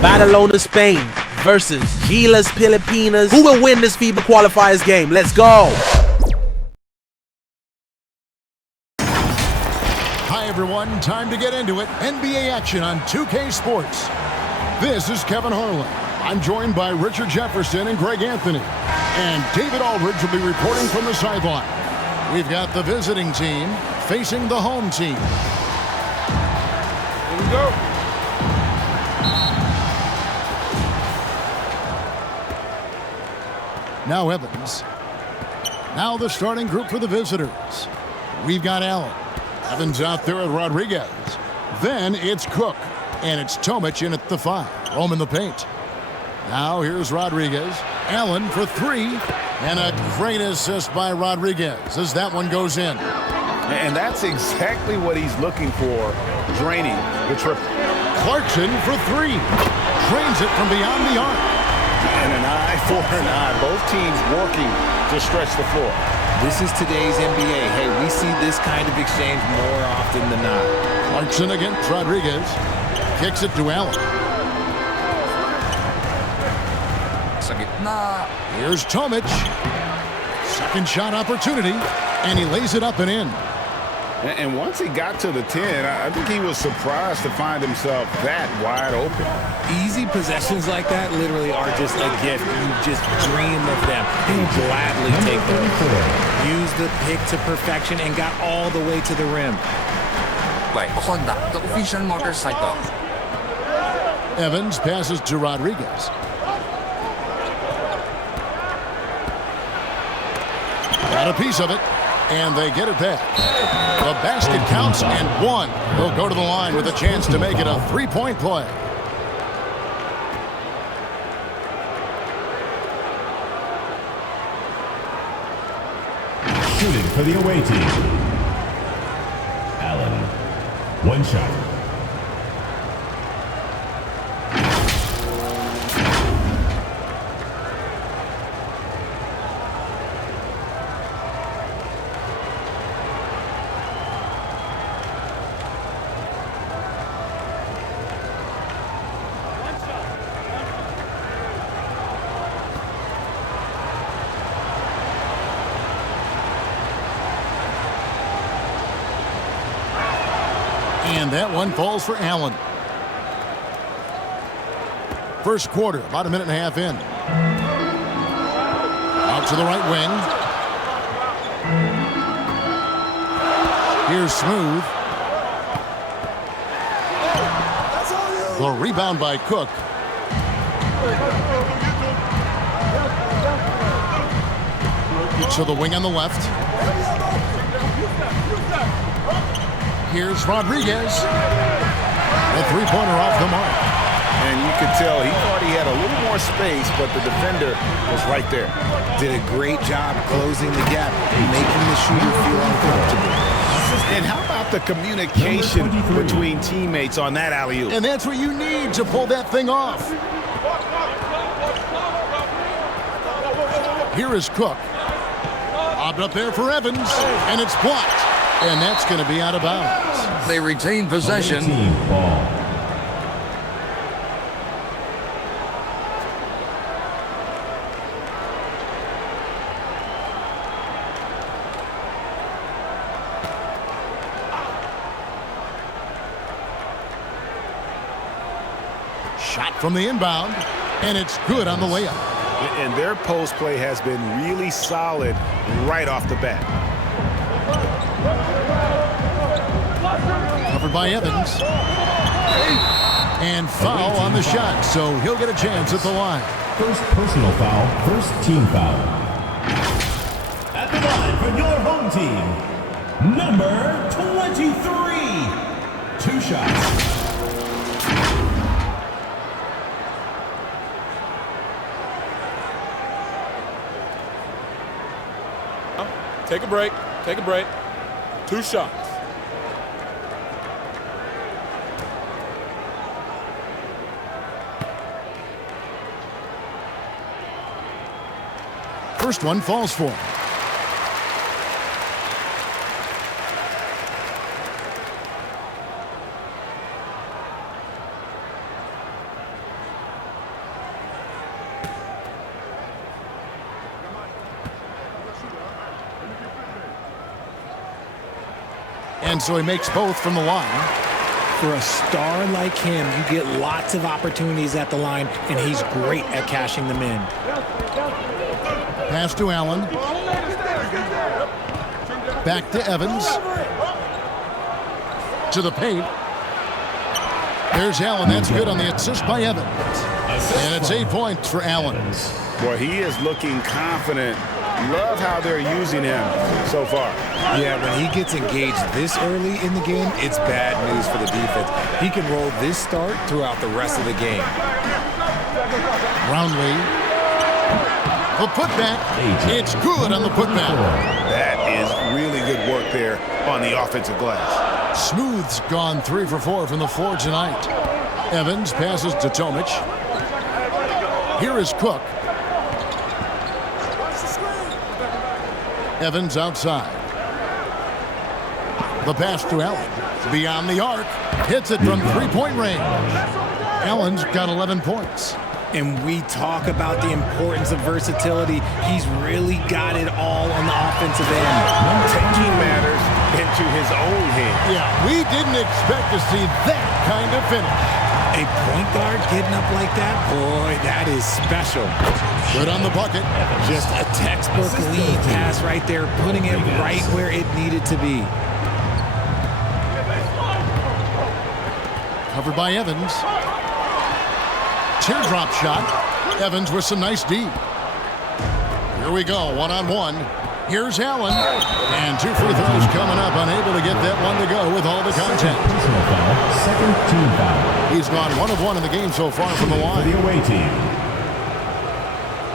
Badalona, Spain versus GILAS Pilipinas. Who will win this FIBA Qualifiers game? Let's go! Hi everyone, time to get into it. NBA action on 2K Sports. This is Kevin Harlan. I'm joined by Richard Jefferson and Greg Anthony. And David Aldridge will be reporting from the sideline. We've got the visiting team facing the home team. Here we go. Now Evans. Now the starting group for the visitors. We've got Allen. Evans out there with Rodriguez. Then it's Cook. And it's Tomic in at the 5. Home in the paint. Now here's Rodriguez. Allen for 3. And a great assist by Rodriguez as that one goes in. And that's exactly what he's looking for, draining the triple. Clarkson for 3. Drains it from beyond the arc. And an eye for an eye. Both teams working to stretch the floor. This is today's NBA. Hey, we see this kind of exchange more often than not. Clarkson against Rodriguez. Kicks it to Allen. Here's Tomic. Second shot opportunity. And he lays it up and in. And once he got to the 10, I think he was surprised to find himself that wide open. Easy possessions like that literally are just a gift. You just dream of them and gladly take them. Use the pick to perfection and got all the way to the rim. Like Honda, the official motorcycle. Evans passes to Rodriguez. Got a piece of it, and they get it back. The basket counts, and 1. He'll go to the line with a chance to make it a 3-point play. Shooting for the away team. Allen. One shot. And that one falls for Allen. First quarter, about a minute and a half in. Out to the right wing. Here's Smooth. The rebound by Cook. To the wing on the left. Here's Rodriguez. The three-pointer off the mark. And you could tell he thought he had a little more space, but the defender was right there. Did a great job closing the gap and making the shooter feel uncomfortable. And how about the communication between teammates on that alley-oop? And that's what you need to pull that thing off. Here is Cook. Lobbed up there for Evans, and it's blocked. And that's going to be out of bounds. They retain possession. Team ball. Shot from the inbound, and it's good on the layup. And their post play has been really solid right off the bat. Covered by Evans. And foul on the shot, so he'll get a chance at the line. First personal foul, first team foul. At the line for your home team, number 23. 2 shots. Take a break. Take a break. 2 shots. First one falls for him. And so he makes both from the line. For a star like him, you get lots of opportunities at the line, and he's great at cashing them in. Pass to Allen. Back to Evans. To the paint. There's Allen. That's good on the assist by Evans. And it's 8 points for Allen. Boy, he is looking confident. Love how they're using him so far. Yeah, when he gets engaged this early in the game, it's bad news for the defense. He can roll this start throughout the rest of the game. Roundley. The putback. It's good on the putback. That is really good work there on the offensive glass. Smooth's gone 3 for 4 from the floor tonight. Evans passes to Tomic. Here is Cook. Evans outside. The pass to Allen. Beyond the arc. Hits it from three-point range. Allen's got 11 points. And we talk about the importance of versatility. He's really got it all on the offensive end. Taking matters into his own hands. Yeah, we didn't expect to see that kind of finish. A point guard getting up like that, boy, that is special. Good on the bucket. Just a textbook lead pass right there, putting it right where it needed to be. Covered by Evans. Teardrop shot. Evans with some nice D. Here we go, one-on-one. Here's Allen. And 2 free throws coming up. Unable to get that one to go with all the contact. Second team foul. He's gone 1 of 1 in the game so far from the For line. the away team.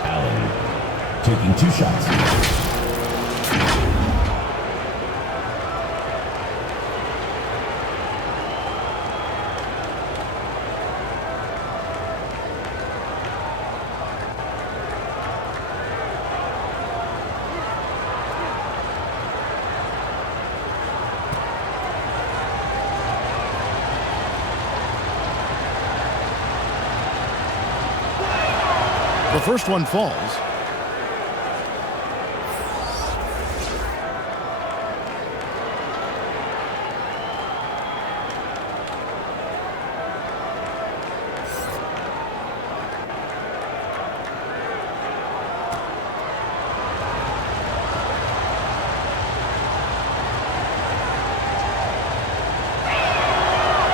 Allen taking 2 shots. The first one falls.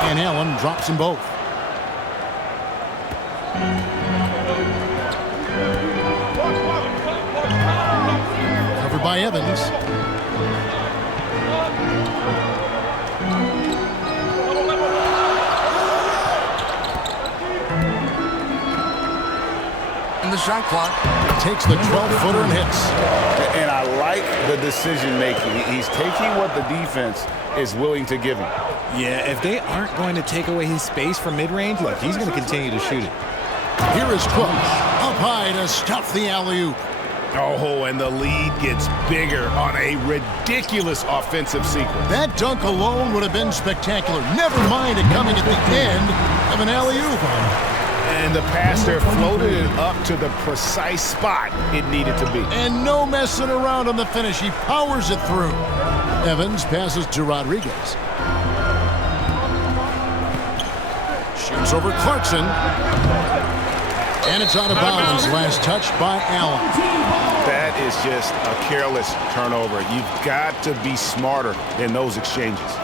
And Allen drops them both. Covered by Evans. And the shot clock. Takes the 12-footer and hits. And I like the decision making. He's taking what the defense is willing to give him. Yeah, if they aren't going to take away his space from mid-range, look, he's going to continue to shoot it. Here is Cook. Up high to stuff the alley-oop. Oh, and the lead gets bigger on a ridiculous offensive sequence. That dunk alone would have been spectacular. Never mind it coming at the end of an alley-oop. And the passer floated it up to the precise spot it needed to be. And no messing around on the finish. He powers it through. Evans passes to Rodriguez. Shoots over Clarkson. And it's out of bounds. Last touch by Allen. That is just a careless turnover. You've got to be smarter in those exchanges.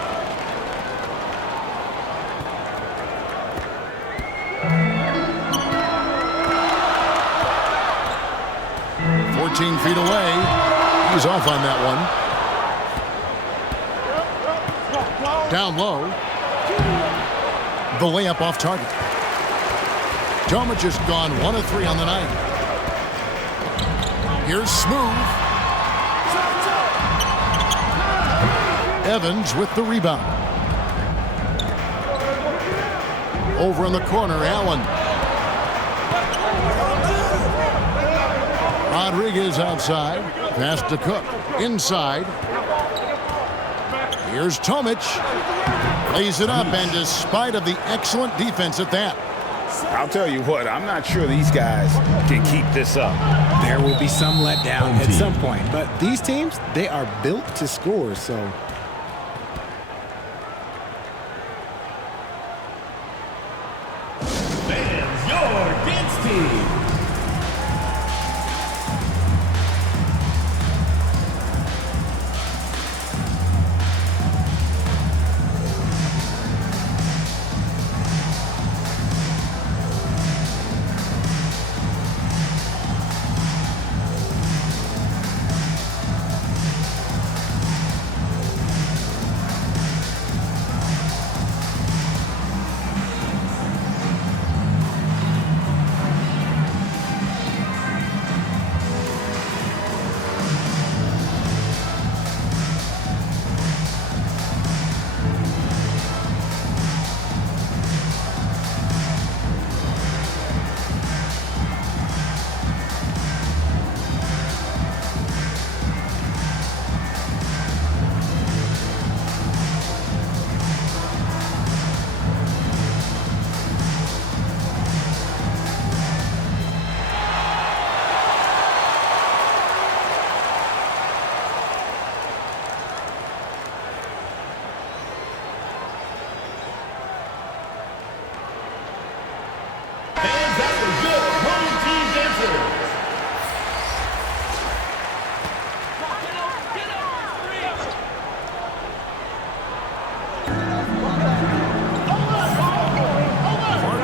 Feet away. He's off on that one. Down low. The layup off target. Tomic has gone 1 of 3 on the night. Here's Smooth. Evans with the rebound. Over in the corner, Allen. Rodriguez outside. Pass to Cook. Inside. Here's Tomic. Lays it up, and despite of the excellent defense at that. I'll tell you what, I'm not sure these guys can keep this up. There will be some letdown at some point, but these teams, they are built to score, so. Team.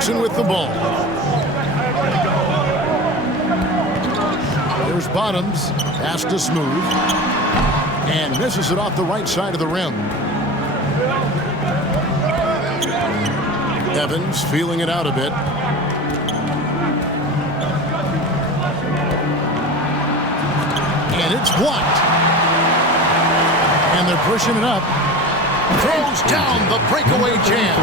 Clarkson with the ball. There's Bottoms. Pass to Smooth. And misses it off the right side of the rim. Evans feeling it out a bit. And it's blocked. And they're pushing it up. Throws down the breakaway jam.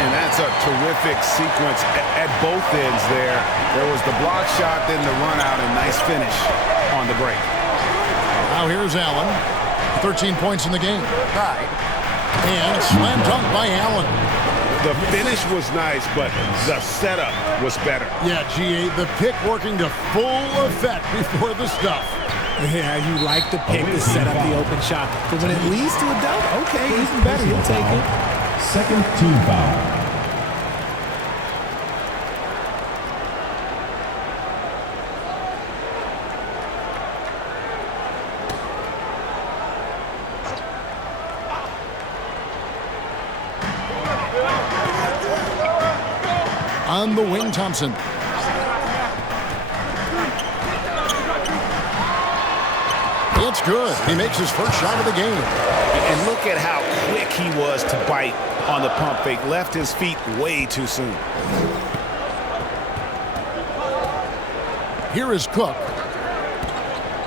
And that's a terrific sequence at both ends there. There was the block shot, then the run out, and nice finish on the break. Now here's Allen. 13 points in the game. Right. And slam dunk by Allen. The finish was nice, but the setup was better. Yeah, GA, the pick working to full effect before the stuff. Yeah, you like the pick to set up the open shot. But when it leads to a dunk, okay, even better. You'll take it. Second team foul. On the wing, Thompson. It's good. He makes his first shot of the game. And look at how quick he was to bite on the pump fake. Left his feet way too soon. Here is Cook.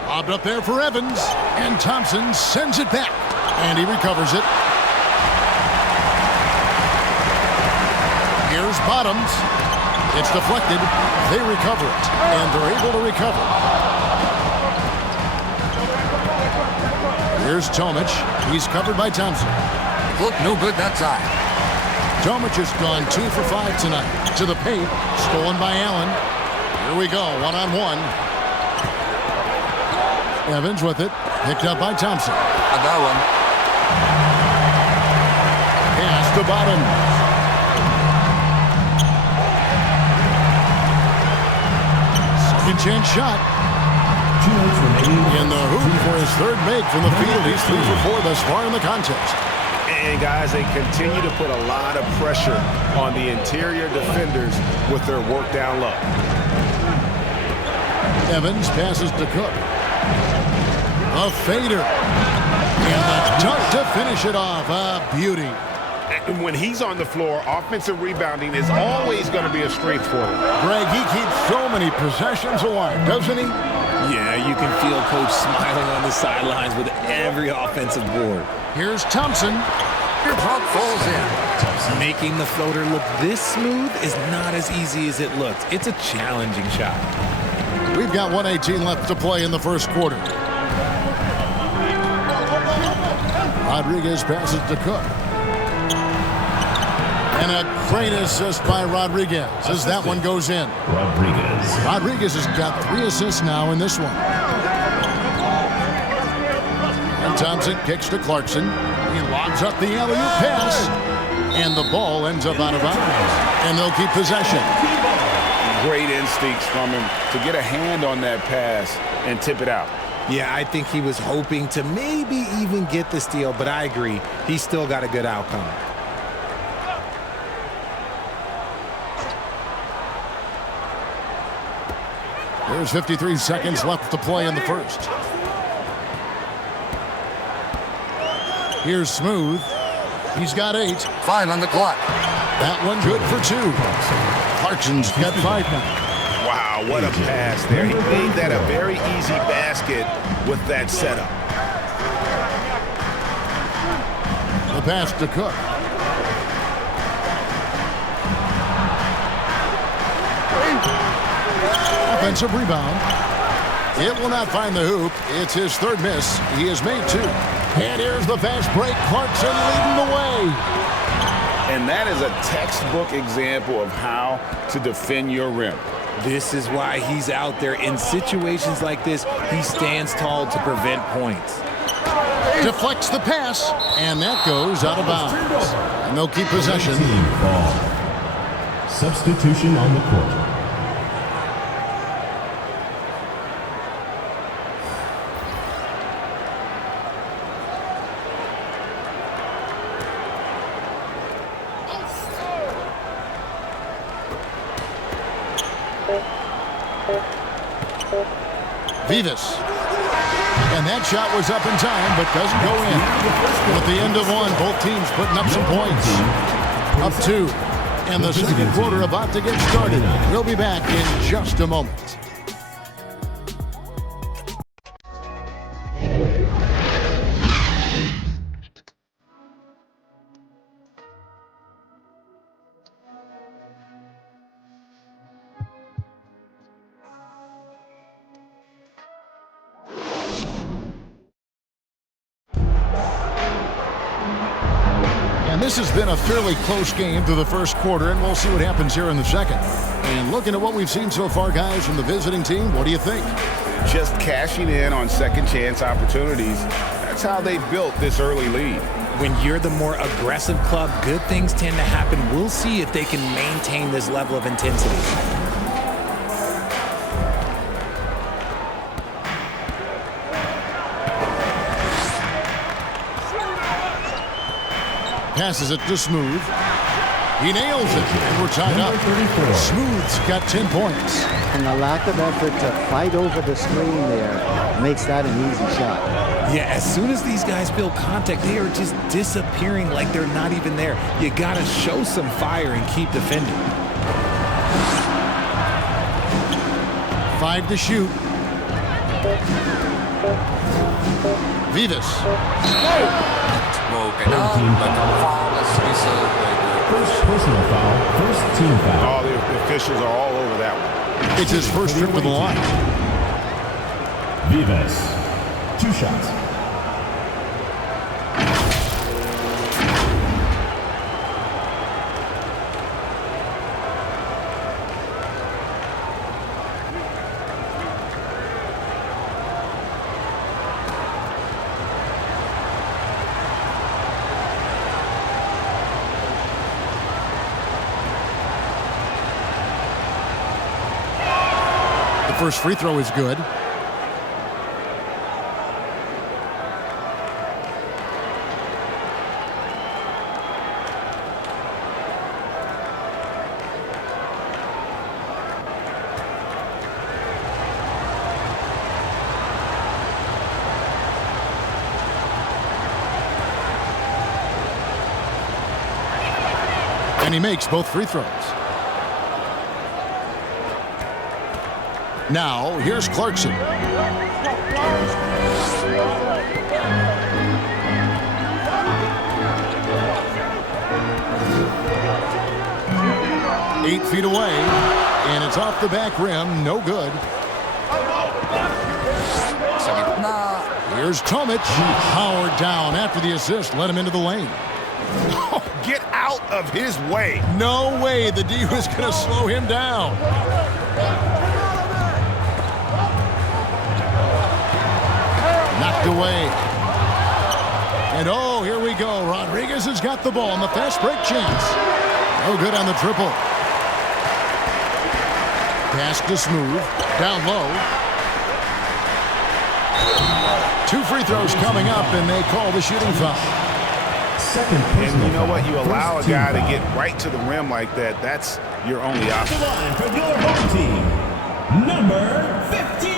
Lobbed up there for Evans. And Thompson sends it back. And he recovers it. Here's Bottoms. It's deflected. They recover it. And they're able to recover. Here's Tomic. He's covered by Thompson. Look no good that side. Tomic has gone 2 for 5 tonight. To the paint. Stolen by Allen. Here we go. One-on-one. Evans with it. Picked up by Thompson. I got one. Pass to Bottoms. Second chance shot. 2 minutes remaining. In the hoop for his third make from the field. He's 3 for 4 thus far in the contest. And guys, they continue to put a lot of pressure on the interior defenders with their work down low. Evans passes to Cook. A fader. And the dunk to finish it off. A beauty. And when he's on the floor, offensive rebounding is always going to be a strength for him. Greg, he keeps so many possessions alive, doesn't he? Yeah, you can feel Coach smiling on the sidelines with every offensive board. Here's Thompson. Your puck falls in. Making the floater look this smooth is not as easy as it looks. It's a challenging shot. We've got 1:18 left to play in the first quarter. Rodriguez passes to Cook. And a great assist by Rodriguez as that one goes in. Rodriguez has got 3 assists now in this one. And Thompson kicks to Clarkson. He lobs up the alley-oop pass. And the ball ends up out of bounds. And they'll keep possession. Great instincts from him to get a hand on that pass and tip it out. Yeah, I think he was hoping to maybe even get the steal, but I agree. He still got a good outcome. There's 53 seconds left to play in the first. Here's Smooth. He's got 8. 5 on the clock. That one good for 2. Clarkson's got 5 now. Wow, what a pass there. He made that a very easy basket with that setup. The pass to Cook. Offensive rebound. It will not find the hoop. It's his 3rd miss. He has made 2. And here's the fast break. Clarkson leading the way. And that is a textbook example of how to defend your rim. This is why he's out there. In situations like this, he stands tall to prevent points. Deflects the pass, and that goes out of bounds. And they'll keep possession. Team ball. Substitution on the court. Vivas. And that shot was up in time, but doesn't go in. And at the end of one, both teams putting up some points. Up 2. And the second quarter about to get started. We'll be back in just a moment. This has been a fairly close game through the first quarter, and we'll see what happens here in the second. And looking at what we've seen so far, guys, from the visiting team, what do you think? Just cashing in on second chance opportunities. That's how they built this early lead. When you're the more aggressive club, good things tend to happen. We'll see if they can maintain this level of intensity. Passes it to Smooth. He nails it, and we're tied up. Smooth's got 10 points. And the lack of effort to fight over the screen there makes that an easy shot. Yeah, as soon as these guys feel contact, they are just disappearing like they're not even there. You got to show some fire and keep defending. 5 to shoot. Vivas. Broken up, but the foul is reserved by the First personal foul, first team foul. All the officials are all over that one. It's his first trip to the line. Vivas, 2 shots. First free throw is good. And he makes both free throws. Now, here's Clarkson. Eight feet away, and it's off the back rim, no good. Here's Tomic, powered down after the assist, let him into the lane. Oh, get out of his way. No way the D was going to slow him down. Knocked away. And oh, here we go. Rodriguez has got the ball on the fast break chance. No good on the triple. Pass to Smooth. Down low. 2 free throws coming up, and they call the shooting foul. And you know what? You allow a guy to get right to the rim like that. That's your only option. The line for your home team, number 15.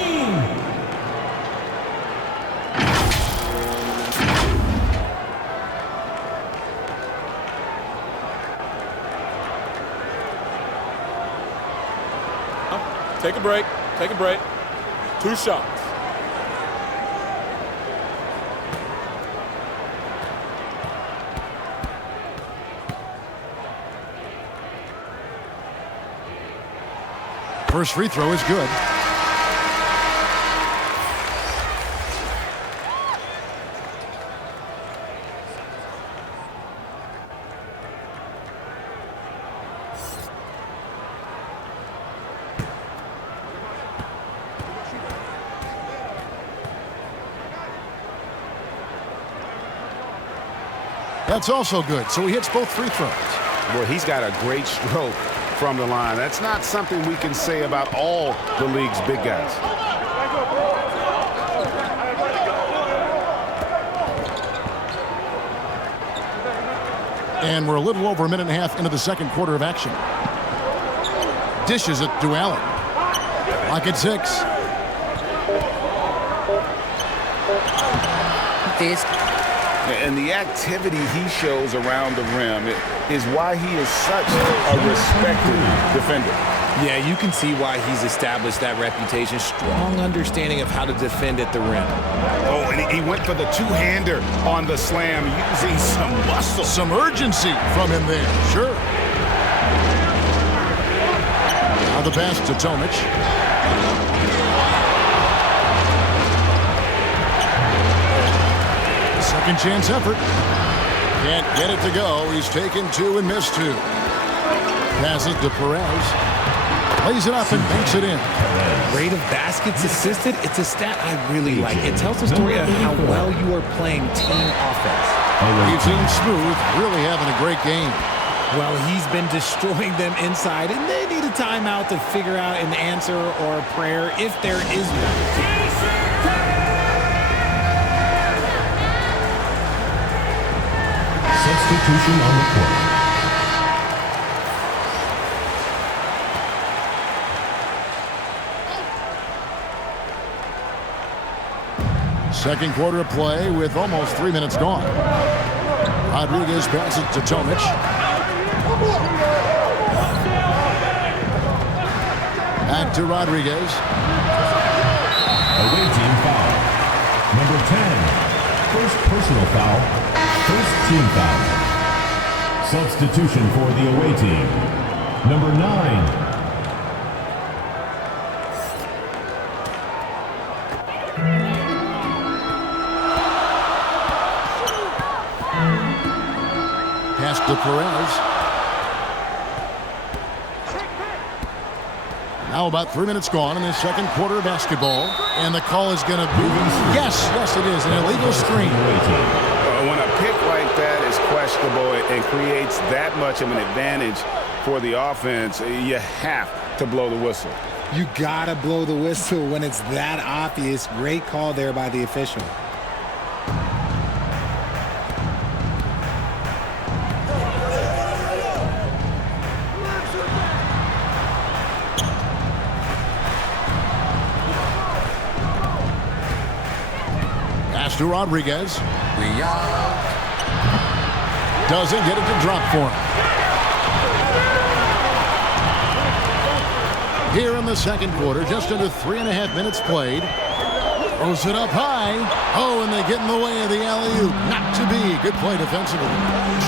Take a break. Take a break. 2 shots. First free throw is good. That's also good, so he hits both free throws. Well, he's got a great stroke from the line. That's not something we can say about all the league's big guys. And we're a little over a minute and a half into the second quarter of action. Dishes it to Allen. Lock at 6. And the activity he shows around the rim is why he is such a respected defender. Yeah, you can see why he's established that reputation. Strong understanding of how to defend at the rim. Oh, and he went for the two-hander on the slam, using some muscle. Some urgency from him there, sure. Now the pass to Tomic. Second chance effort. Can't get it to go. He's taken 2 and missed 2. Passes to Perez. Lays it up and banks it in. Rate of baskets assisted, it's a stat I really like. It tells the story of how well you are playing team offense. He's in Smooth, really having a great game. Well, he's been destroying them inside, and they need a timeout to figure out an answer or a prayer if there is one. Substitution on the court. Second quarter of play with almost 3 minutes gone. Rodriguez passes to Tomic. Back to Rodriguez. Away team foul. Number 10. First personal foul. First team foul. Substitution for the away team. Number 9. Pass to Perez. Now about 3 minutes gone in the second quarter of basketball. And the call is going to be, yes, it is, an illegal screen. When a pick like that is questionable and creates that much of an advantage for the offense, you have to blow the whistle. You gotta blow the whistle when it's that obvious. Great call there by the official. Pass to Rodriguez. Doesn't get it to drop for him. Here in the second quarter, just under 3.5 minutes played. Throws it up high. Oh, and they get in the way of the alley-oop. Not to be. Good play defensively.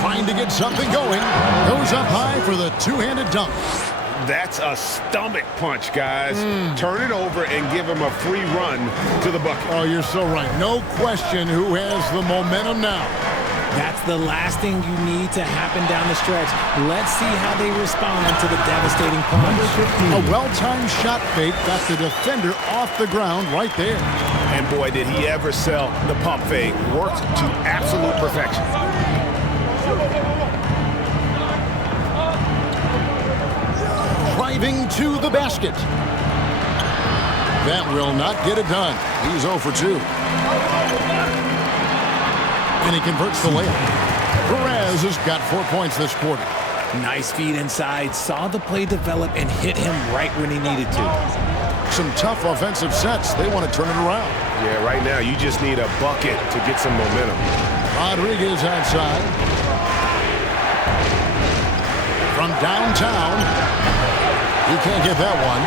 Trying to get something going. Goes up high for the two-handed dunk. That's a stomach punch, guys. Turn it over and give him a free run to the bucket. Oh, you're so right. No question who has the momentum now. That's the last thing you need to happen down the stretch. Let's see how they respond to the devastating punch. A well-timed shot fake got the defender off the ground right there. And boy, did he ever sell the pump fake. Worked to absolute perfection. Trying driving to the basket. That will not get it done. He's 0 for 2. And he converts the layup. Perez has got 4 points this quarter. Nice feed inside, saw the play develop and hit him right when he needed to. Some tough offensive sets. They want to turn it around. Yeah, right now you just need a bucket to get some momentum. Rodriguez outside. From downtown. He can't get that one.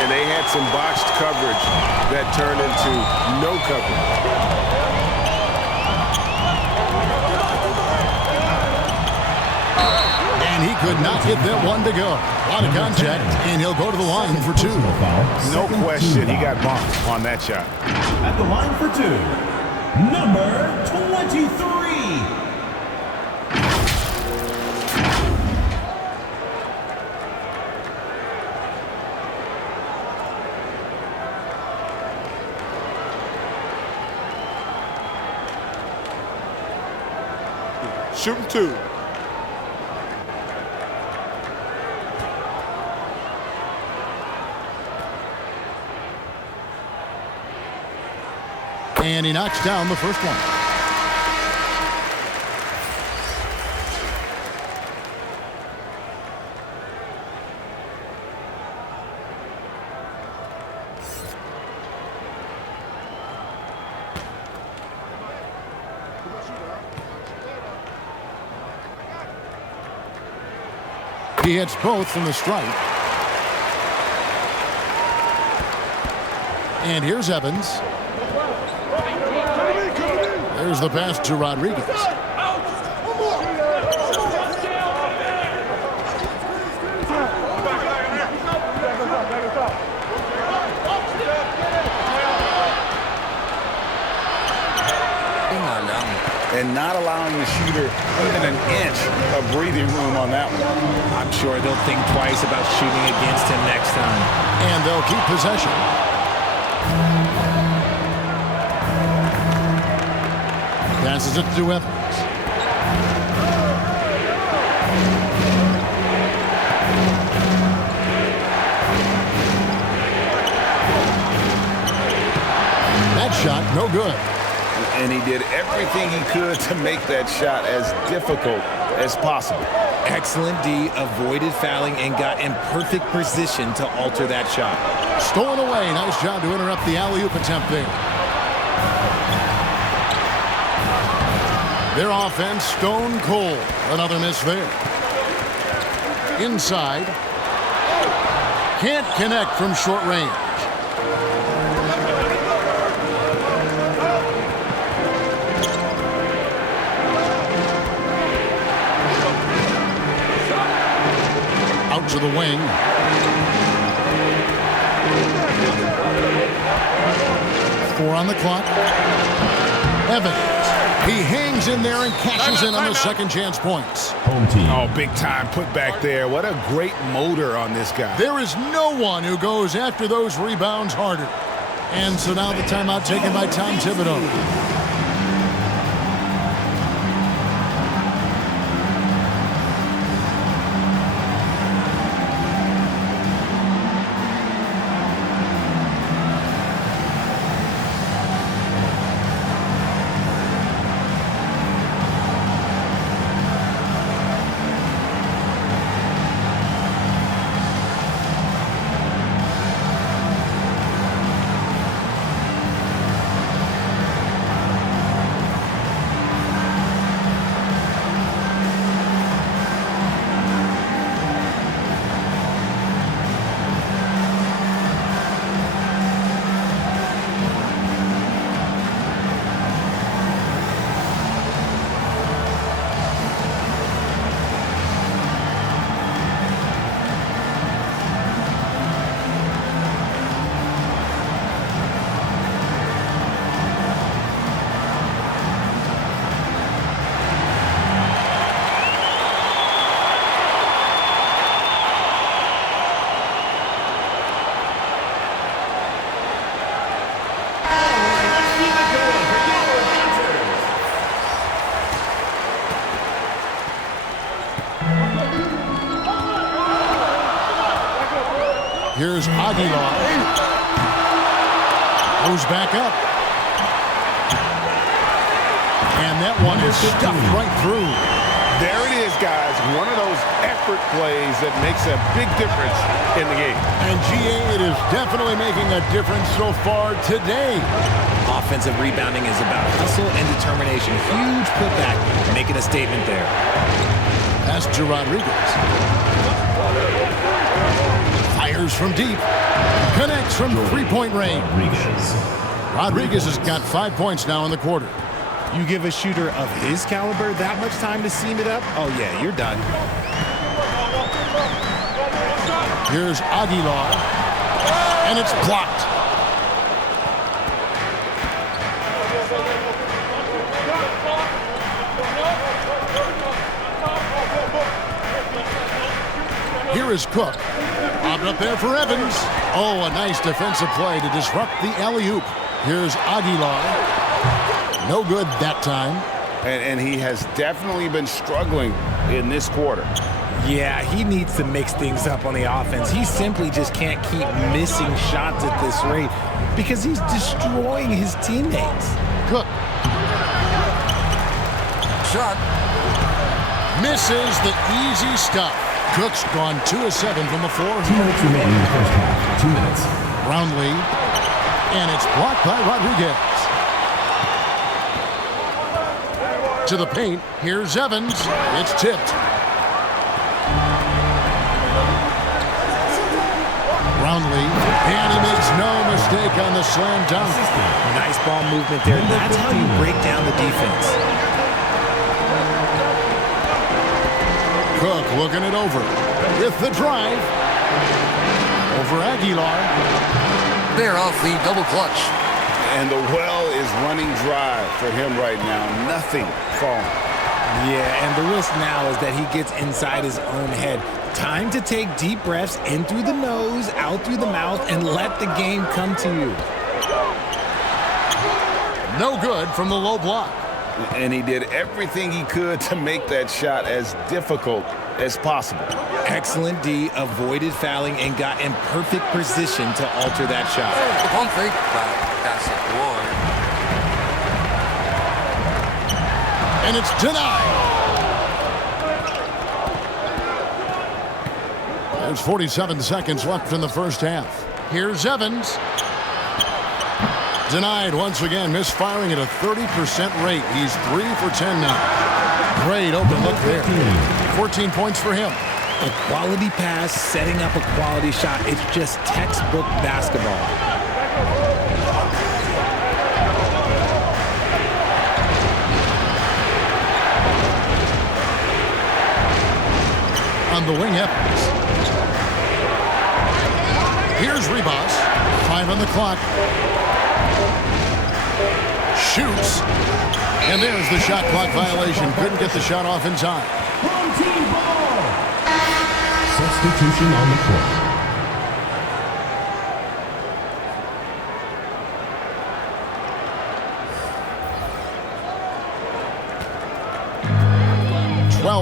And they had some botched coverage that turned into no coverage. And he could not get that one to go. A lot of contact, and he'll go to the line for 2. No question, he got bumped on that shot. At the line for 2, number 23. Shooting 2. And he knocks down the first one. He hits both from the stripe. And here's Evans. There's the pass to Rodriguez. And not allowing the shooter even an inch of breathing room on that one. I'm sure they'll think twice about shooting against him next time. And they'll keep possession. Passes it to Evans. That shot, no good. And he did everything he could to make that shot as difficult as possible. Excellent D, avoided fouling and got in perfect position to alter that shot. Stolen away. Nice job to interrupt the alley-oop attempt there. Their offense stone cold. Another miss there. Inside. Can't connect from short range. Out to the wing. Four on the clock. Evans. He hangs in there and cashes in on the second chance points. Home team. Oh, big time put back there. What a great motor on this guy. There is no one who goes after those rebounds harder. And so now the timeout taken by Tom Thibodeau. Here's Aguilar. Goes back up. And that one is stuffed right through. There it is, guys. One of those effort plays that makes a big difference in the game. And GA, it is definitely making a difference so far today. Offensive rebounding is about hustle and determination. Huge putback, making a statement there. Pass to Rodriguez. Fires from deep. Connects from three-point range. Rodriguez has got 5 points now in the quarter. You give a shooter of his caliber that much time to seam it up, oh yeah, you're done. Here's Aguilar. And it's blocked. Here is Cook. Bobbed up there for Evans. Oh, a nice defensive play to disrupt the alley-oop. Here's Aguilar. No good that time. And he has definitely been struggling in this quarter. Yeah, he needs to mix things up on the offense. He simply just can't keep missing shots at this rate because he's destroying his teammates. Cook. Shot. Misses the easy stuff. Cook's gone 2 of 7 from the floor. 2 minutes remaining in the first half. 2 minutes. Brownlee. And it's blocked by Rodriguez. To the paint. Here's Evans. It's tipped. Brownlee. And he makes no mistake on the slam dunk. Nice ball movement there. That's how you break down the defense. Cook looking it over with the drive. Over Aguilar. They're off the double clutch. And the well is running dry for him right now. Nothing falling. Yeah, and the risk now is that he gets inside his own head. Time to take deep breaths in through the nose, out through the mouth, and let the game come to you. No good from the low block. And he did everything he could to make that shot as difficult as possible. Excellent D, avoided fouling, and got in perfect position to alter that shot. The pump fake, but that's it. And it's denied. There's 47 seconds left in the first half. Here's Evans. Denied once again, misfiring at a 30% rate. He's 3 for 10 now. Great open look there. 14 points for him. A quality pass, setting up a quality shot. It's just textbook basketball. On the wing, Evans. Here's Ribas. 5 on the clock. Shoots. And there's the shot clock violation. Couldn't get the shot off in time. Home team ball. Substitution on the court.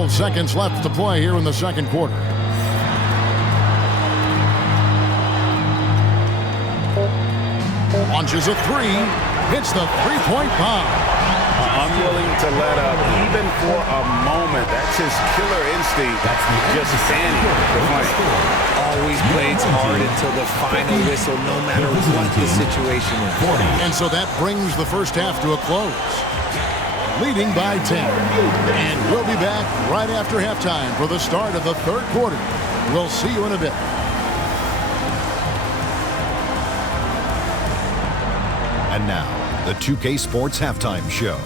Seconds left to play here in the second quarter. Launches a three, hits the three-point bomb. Unwilling to let up even for a moment. That's his killer instinct. Just standing the play. Always plays hard until the final whistle, no matter what the situation is. And so that brings the first half to a close. Leading by 10. And we'll be back right after halftime for the start of the third quarter. We'll see you in a bit. And now, the 2K Sports Halftime Show.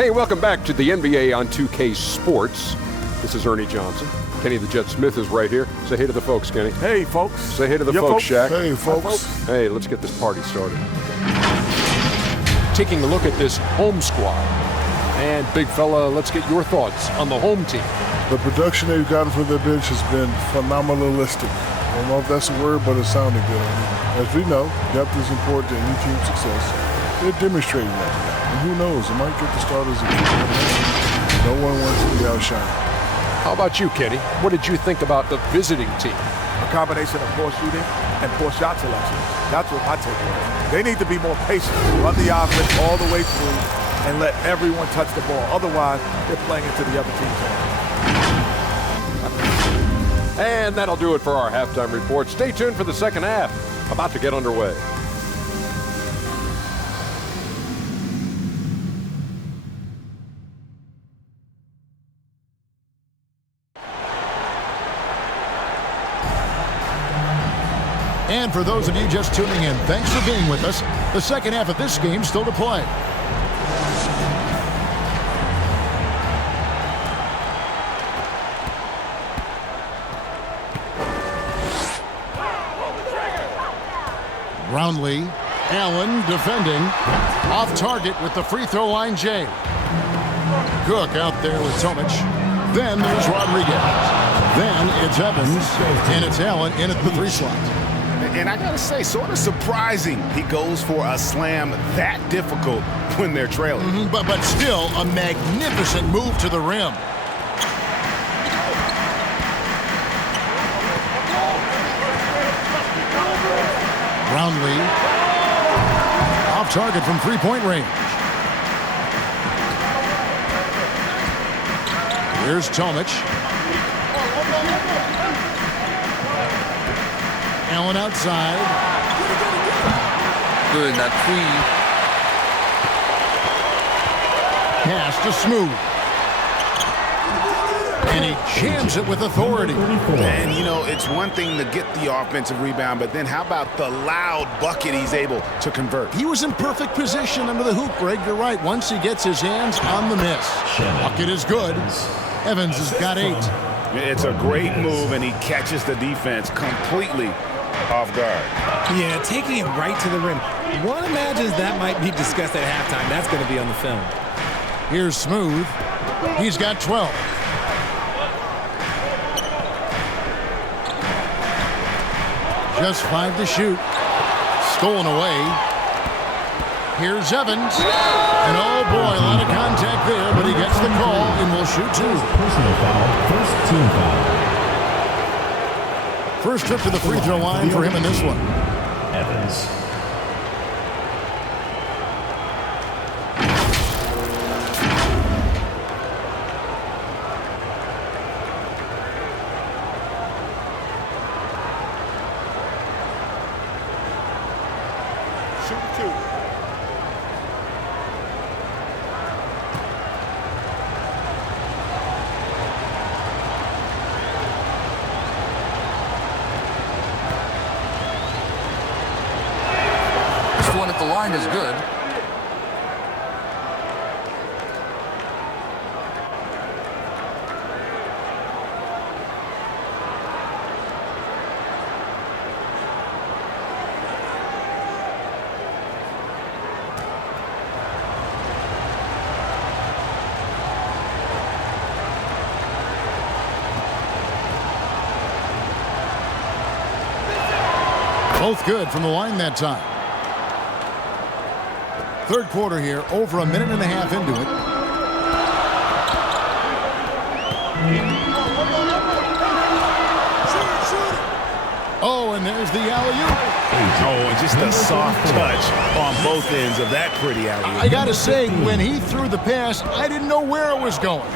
Hey, welcome back to the NBA on 2K Sports. This is Ernie Johnson. Kenny the Jet Smith is right here. Say hey to the folks, Kenny. Hey, folks. Say hey to the folks, Shaq. Hey, folks. Hey, let's get this party started. Taking a look at this home squad. And, big fella, let's get your thoughts on the home team. The production they've gotten for their bench has been phenomenalistic. I don't know if that's a word, but it sounded good. As we know, depth is important to any team's success. They're demonstrating that. And who knows, it might get the starters again. No one wants to be outshined. How about you, Kenny? What did you think about the visiting team? A combination of poor shooting and poor shot selection. That's what my take is. They need to be more patient, run the offense all the way through, and let everyone touch the ball. Otherwise, they're playing into the other team's hands. And that'll do it for our halftime report. Stay tuned for the second half. About to get underway. And for those of you just tuning in, thanks for being with us. The second half of this game still to play. Roundley, Allen defending. Off target with the free throw line, Jay. Cook out there with Tomic. Then there's Rodriguez. Then it's Evans, and it's Allen in at the 3 slot. And I gotta say, sort of surprising he goes for a slam that difficult when they're trailing. But still a magnificent move to the rim. Roundley off target from 3-point range. Here's Tomic. Allen outside. Good, that 3. Pass to Smooth. And he jams it with authority. And, you know, it's one thing to get the offensive rebound, but then how about the loud bucket he's able to convert? He was in perfect position under the hoop, Greg. You're right. Once he gets his hands on the miss. Bucket is good. Evans has got 8. It's a great move, and he catches the defense completely off guard. Yeah, taking it right to the rim. One imagines that might be discussed at halftime. That's going to be on the film. Here's Smooth. He's got 12. Just 5 to shoot. Stolen away. Here's Evans. And oh boy, a lot of contact there, but he gets the call and will shoot 2. Personal foul, first team foul. First trip to the free throw line for him in this one. Evans. At the line is good. Both good from the line that time. Third quarter here, over a minute and a half into it. Oh, and there's the alley-oop. Oh, and just a soft touch on both ends of that pretty alley-oop. I gotta say, when he threw the pass, I didn't know where it was going.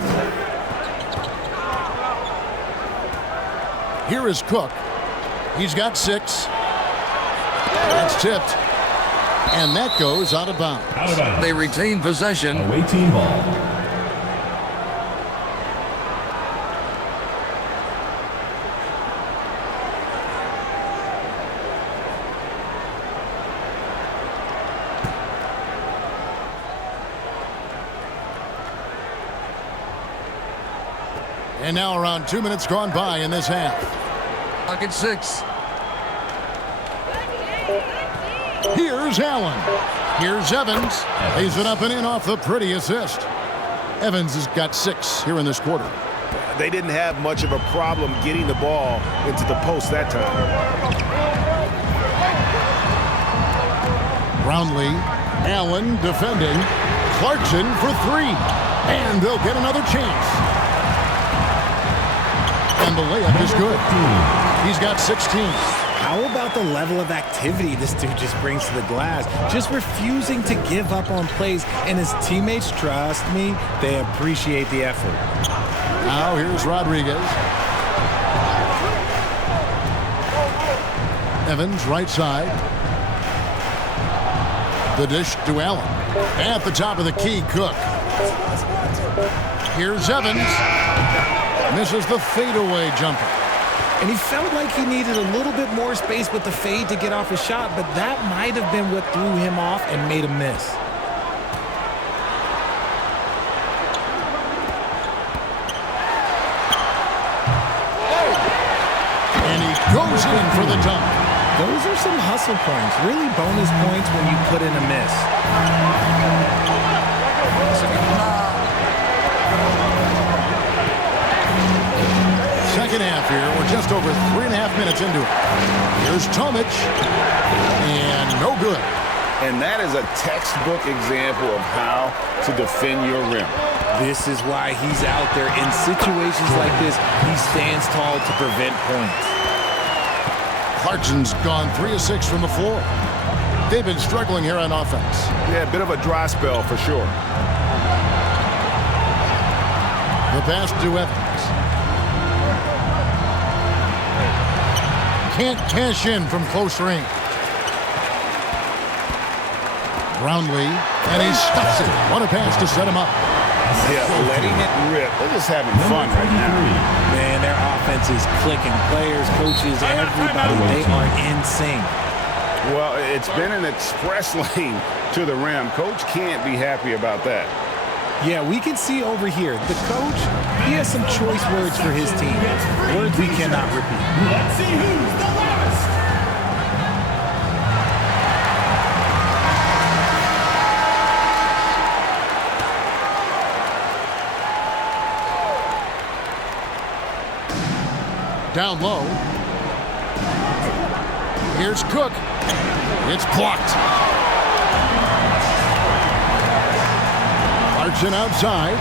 Here is Cook. He's got 6. That's tipped. And that goes out of bounds. They retain possession. Away team ball. And now around 2 minutes gone by in this half. Bucket 6. Here's Allen. Here's Evans. Lays it up and in off the pretty assist. Evans has got 6 here in this quarter. They didn't have much of a problem getting the ball into the post that time. Roundley. Allen defending. Clarkson for 3. And they'll get another chance. And the layup is good. He's got 16. How about the level of activity this dude just brings to the glass? Just refusing to give up on plays, and his teammates, trust me, they appreciate the effort. Now here's Rodriguez. Evans, right side. The dish to Allen. At the top of the key, Cook. Here's Evans. Misses the fadeaway jumper. And he felt like he needed a little bit more space with the fade to get off his shot, but that might have been what threw him off and made him miss. And he goes in for the dunk. Those are some hustle points, really bonus points when you put in a miss. Second half here. We're just over 3.5 minutes into it. Here's Tomic. And no good. And that is a textbook example of how to defend your rim. This is why he's out there. In situations like this, he stands tall to prevent points. Clarkson's gone 3 of 6 from the floor. They've been struggling here on offense. Yeah, a bit of a dry spell for sure. The pass to Evans. Can't cash in from close range. Brownlee, and he stuffs it. What a pass to set him up. Yeah, letting it rip. They're just having fun right now. Man, their offense is clicking. Players, coaches, everybody, they are in sync. Well, it's been an express lane to the rim. Coach can't be happy about that. Yeah, we can see over here, the coach, he has some choice words for his team. Words we cannot repeat. Let's see who's the loudest. Down low. Here's Cook. It's blocked. Clarkson outside.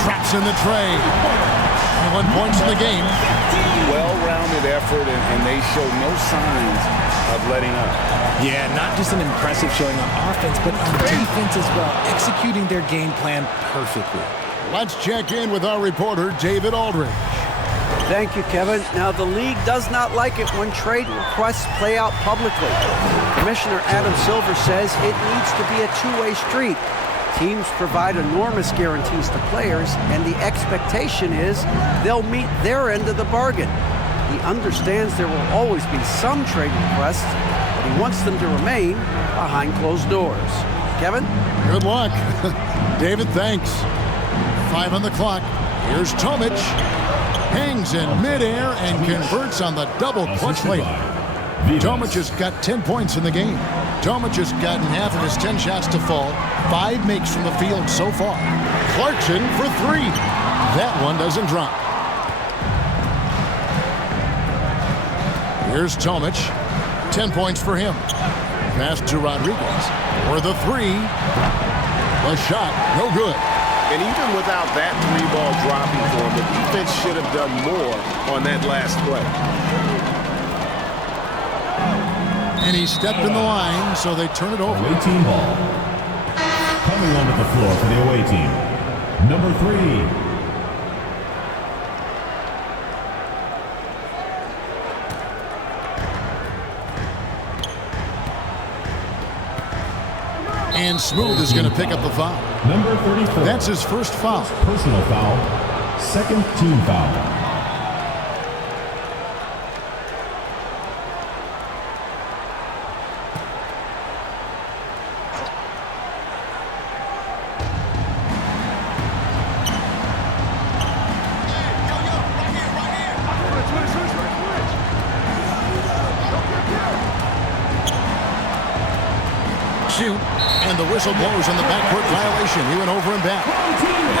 Traps in the tray. 21 points in the game. Well-rounded effort, and they show no signs of letting up. Yeah, not just an impressive showing on offense, but on defense as well, executing their game plan perfectly. Let's check in with our reporter, David Aldridge. Thank you, Kevin. Now, the league does not like it when trade requests play out publicly. Commissioner Adam Silver says it needs to be a two-way street. Teams provide enormous guarantees to players, and the expectation is they'll meet their end of the bargain. He understands there will always be some trade requests, but he wants them to remain behind closed doors. Kevin? Good luck. David, thanks. 5 on the clock. Here's Tomic. Hangs in midair and converts on the double clutch layup. Tomic has got 10 points in the game. Tomic has gotten half of his 10 shots to fall. 5 makes from the field so far. Clarkson for 3. That one doesn't drop. Here's Tomic. 10 points for him. Pass to Rodriguez. For the 3. The shot, no good. And even without that 3-ball dropping for him, the defense should have done more on that last play. And he stepped in the line, so they turn it over. Away team ball. Coming onto the floor for the away team, number 3. And Smooth is going to pick up the foul. Number 34. That's his first foul. Personal foul. Second team foul. Shoot, and the whistle blows on the backcourt violation. He went over and back.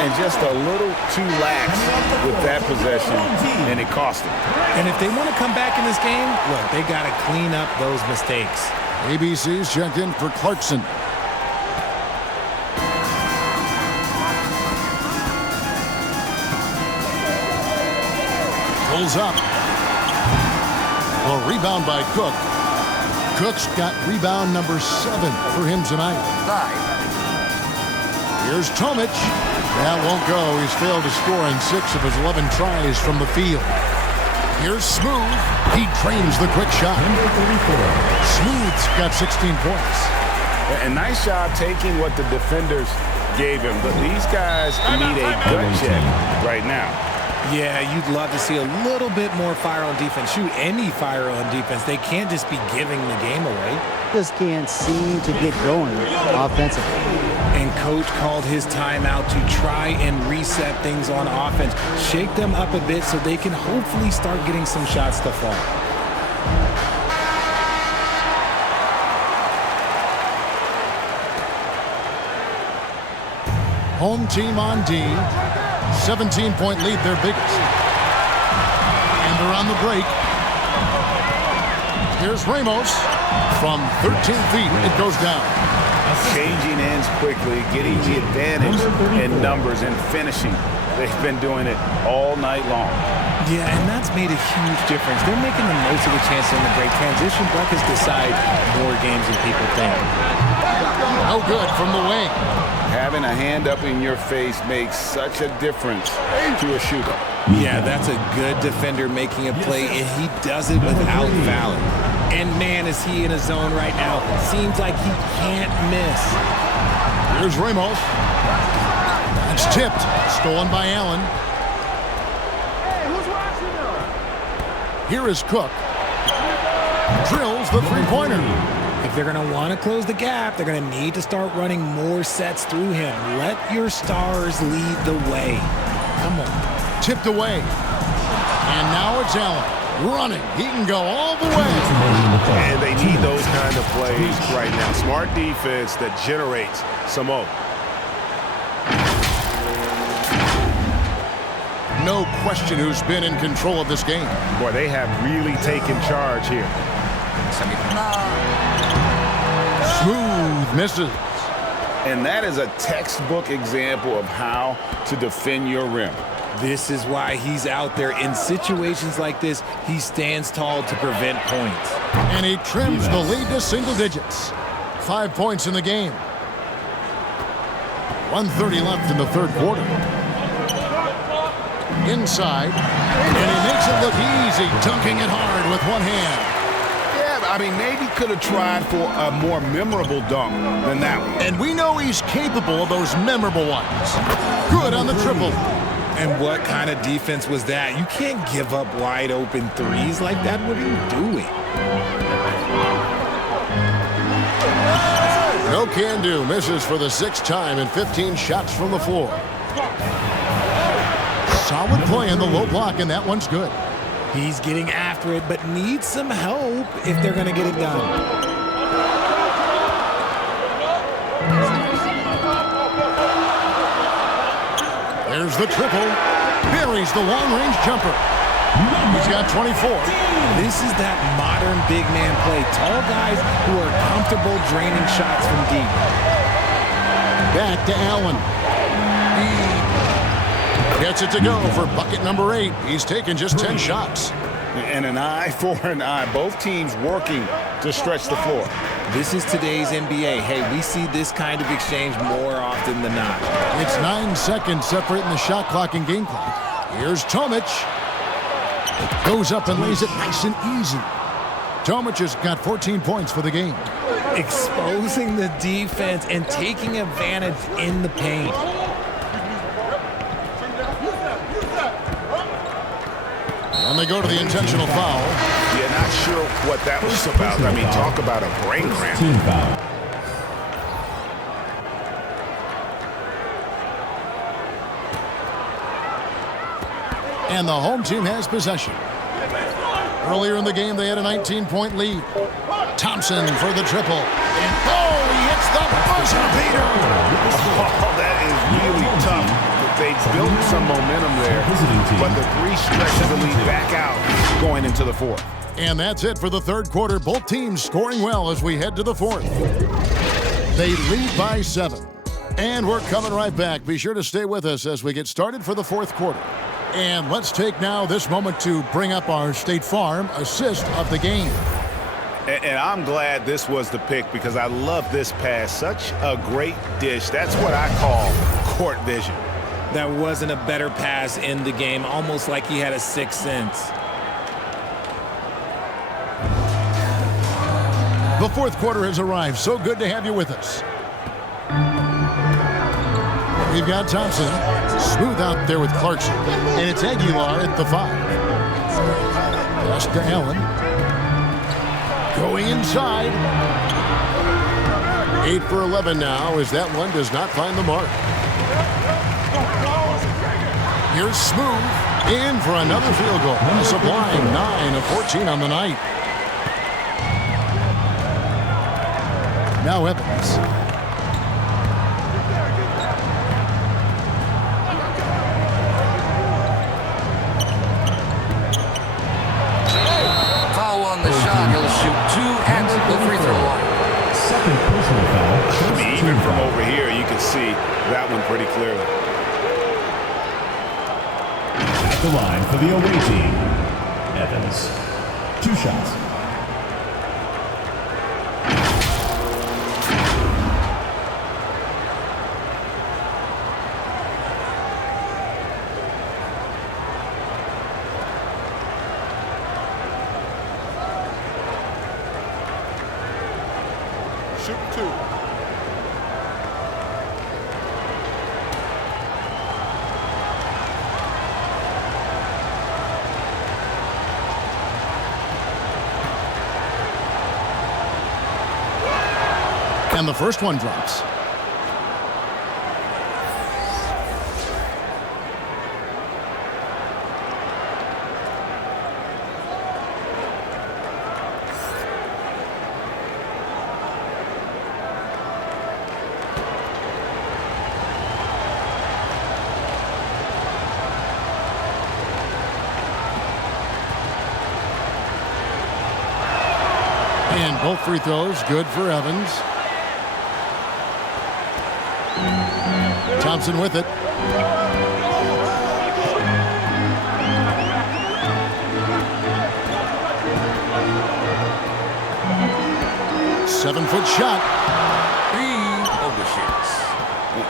And just a little too lax with that possession, and it cost him. And if they want to come back in this game, look, they got to clean up those mistakes. ABC's checked in for Clarkson. Pulls up. A rebound by Cook. Cook's got rebound number 7 for him tonight. Here's Tomic. That won't go. He's failed to score in 6 of his 11 tries from the field. Here's Smooth. He trains the quick shot. Smooth's got 16 points. And nice job taking what the defenders gave him. But these guys need a gut check right now. Yeah, you'd love to see a little bit more fire on defense. Shoot, any fire on defense. They can't just be giving the game away. Just can't seem to get going offensively. And coach called his timeout to try and reset things on offense. Shake them up a bit so they can hopefully start getting some shots to fall. Home team on D. 17-point lead, their biggest. And they're on the break. Here's Ramos. From 13 feet, it goes down. Changing ends quickly, getting the advantage in numbers and finishing. They've been doing it all night long. Yeah, and that's made a huge difference. They're making the most of the chance in the break. Transition buckets decide more games than people think. No good from the wing. Having a hand up in your face makes such a difference to a shooter. Yeah, that's a good defender making a play, and he does it without fouling. And man, is he in a zone right now. Seems like he can't miss. Here's Ramos. That's tipped. Stolen by Allen. Here is Cook. Drills the three-pointer. If they're going to want to close the gap, they're going to need to start running more sets through him. Let your stars lead the way. Come on. Tipped away. And now it's Allen. Running. He can go all the way. And they need those kind of plays right now. Smart defense that generates some more. No question who's been in control of this game. Boy, they have really taken charge here. Smooth misses. And that is a textbook example of how to defend your rim. This is why he's out there. In situations like this, he stands tall to prevent points. And he trims the lead to single digits. 5 points in the game. 1:30 left in the third quarter. Inside. And he makes it look easy, dunking it hard with one hand. Yeah, I mean, maybe could have tried for a more memorable dunk than that one. And we know he's capable of those memorable ones. Good on the triple. And what kind of defense was that? You can't give up wide open threes like that. What are you doing? No can do. Misses for the 6th time and 15 shots from the floor. Solid play in the low block, and that one's good. He's getting after it, but needs some help if they're going to get it done. There's the triple. Buries the long-range jumper. He's got 24. This is that modern big man play. Tall guys who are comfortable draining shots from deep. Back to Allen. He gets it to go for bucket number 8. He's taken just 10 shots. And an eye for an eye. Both teams working to stretch the floor. This is today's NBA. Hey, we see this kind of exchange more often than not. It's 9 seconds separating the shot clock and game clock. Here's Tomic. Goes up and lays it nice and easy. Tomic has got 14 points for the game. Exposing the defense and taking advantage in the paint. And they go to the intentional foul. Yeah, not sure what that was about. I mean, talk about a brain cramp. Team foul. And the home team has possession. Earlier in the game, they had a 19-point lead. Thompson for the triple. And he hits the buzzer beater. Oh, that is really tough. They built some momentum there, but the three stretches the lead back out going into the fourth. And that's it for the third quarter. Both teams scoring well as we head to the fourth. They lead by 7. And we're coming right back. Be sure to stay with us as we get started for the fourth quarter. And let's take now this moment to bring up our State Farm assist of the game. And I'm glad this was the pick because I love this pass. Such a great dish. That's what I call court vision. That wasn't a better pass in the game, almost like he had a sixth sense. The fourth quarter has arrived. So good to have you with us. We've got Thompson. Smooth out there with Clarkson. And it's Aguilar at the 5. Pass to Allen. Going inside. 8 for 11 now as that one does not find the mark. Here's Smooth. In for another field goal. A sublime 9 of 14 on the night. Now Evans. Foul on the shot. He'll shoot 2 at the free throw line. Second personal foul. I mean, even from over here, you can see that one pretty clearly. At the line for the away team, Evans. 2 shots. Shooting 2. And the first one drops. And both free throws good for Evans. Thompson with it. Seven-foot shot. 3 overshoots.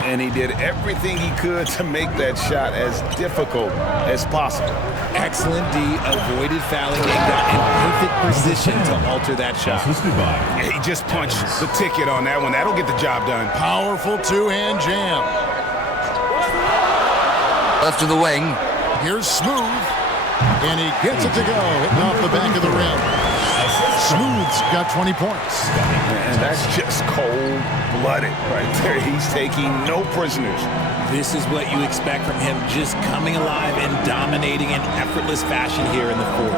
And he did everything he could to make that shot as difficult as possible. Excellent D, avoided fouling, and got in perfect position to alter that shot. He just punched the ticket on that one. That'll get the job done. Powerful two-hand jam. Left to the wing. Here's Smooth. And he gets it to go, hitting off the back of the rim. Smooth's got 20 points. And that's just cold-blooded right there. He's taking no prisoners. This is what you expect from him, just coming alive and dominating in effortless fashion here in the fourth.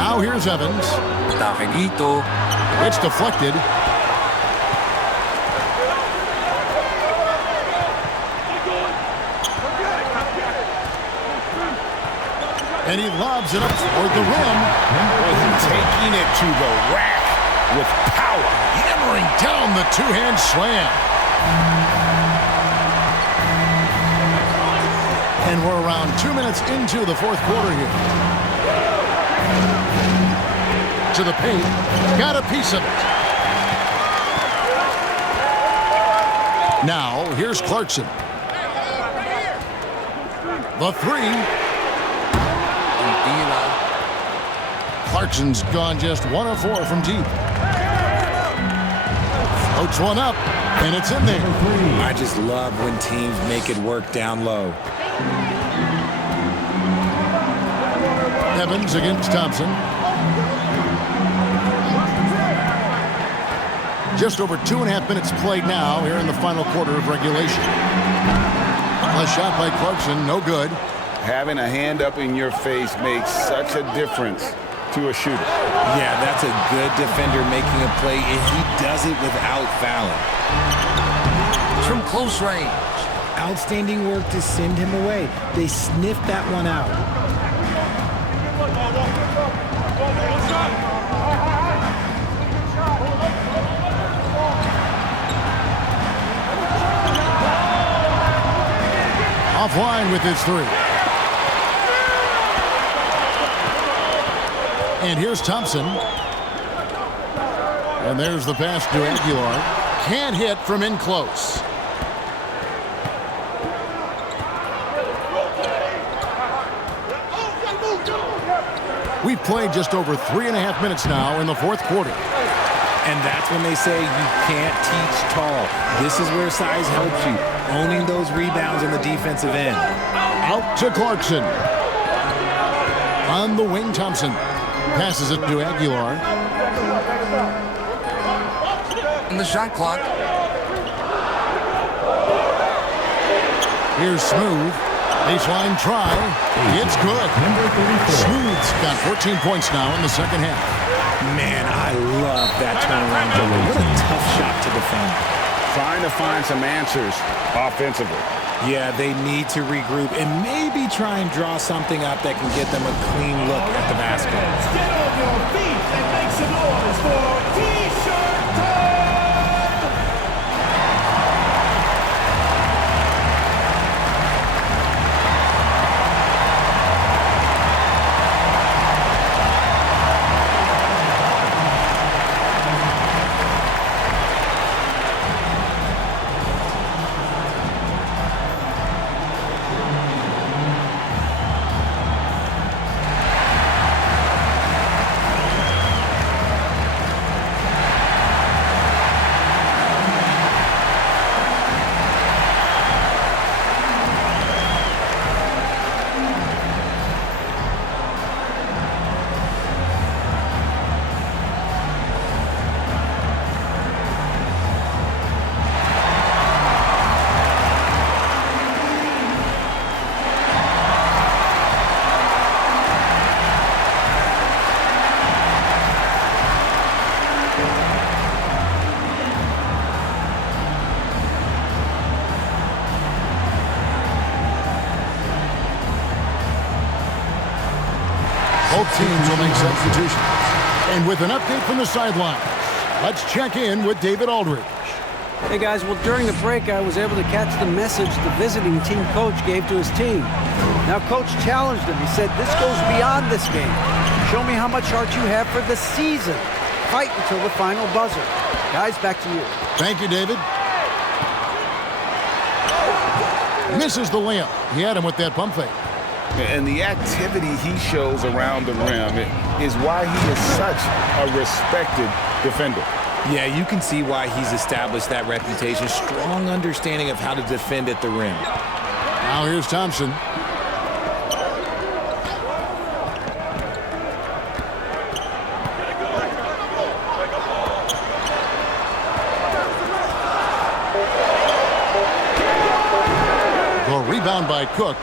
Now here's Evans. It's deflected. And he lobs it up toward the rim. Taking it to the rack with power. Hammering down the two-hand slam. And we're around 2 minutes into the fourth quarter here. To the paint. Got a piece of it. Now, here's Clarkson. The 3. Clarkson's gone just 1 of 4 from deep. Floats one up, and it's in there. I just love when teams make it work down low. Evans against Thompson. Just over 2.5 minutes played now here in the final quarter of regulation. A shot by Clarkson, no good. Having a hand up in your face makes such a difference to a shooter. Yeah, that's a good defender making a play, and he does it without fouling. From close range. Outstanding work to send him away. They sniffed that one out. offline with his three. And here's Thompson. And there's the pass to Aguilar. Can't hit from in close. We've played just over 3.5 minutes now in the fourth quarter. And that's when they say you can't teach tall. This is where size helps you. Owning those rebounds on the defensive end. Out to Clarkson. On the wing, Thompson. Passes it to Aguilar. On the shot clock. Here's Smooth. Baseline try. It's good. Smooth's got 14 points now in the second half. Man, I love that turnaround jumper. What a tough shot to defend. Trying to find some answers offensively. Yeah, they need to regroup and maybe try and draw something up that can get them a clean look at the basket. Get on your feet and make some noise for T-shirt time! Both teams will make substitutions. And with an update from the sidelines, let's check in with David Aldridge. Hey guys, well during the break I was able to catch the message the visiting team coach gave to his team. Now coach challenged him. He said, this goes beyond this game. Show me how much heart you have for the season. Fight until the final buzzer. Guys, back to you. Thank you, David. Misses the layup. He had him with that pump fake. And the activity he shows around the rim is why he is such a respected defender. Yeah, you can see why he's established that reputation. Strong understanding of how to defend at the rim. Now here's Thompson. The rebound by Cook.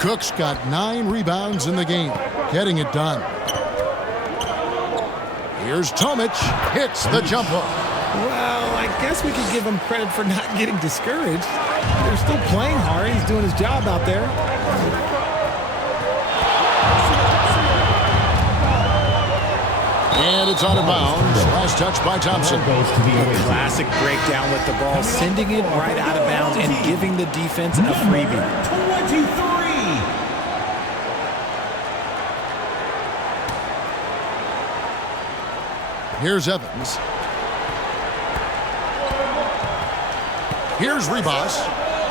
Cook's got 9 rebounds in the game, getting it done. Here's Tomic, hits the jumper. Well, I guess we could give him credit for not getting discouraged. They're still playing hard. He's doing his job out there. And it's out of bounds. Last touch by Thompson. A classic breakdown with the ball, sending it right out of bounds and giving the defense a freebie. 23. Here's Evans. Here's Ribas.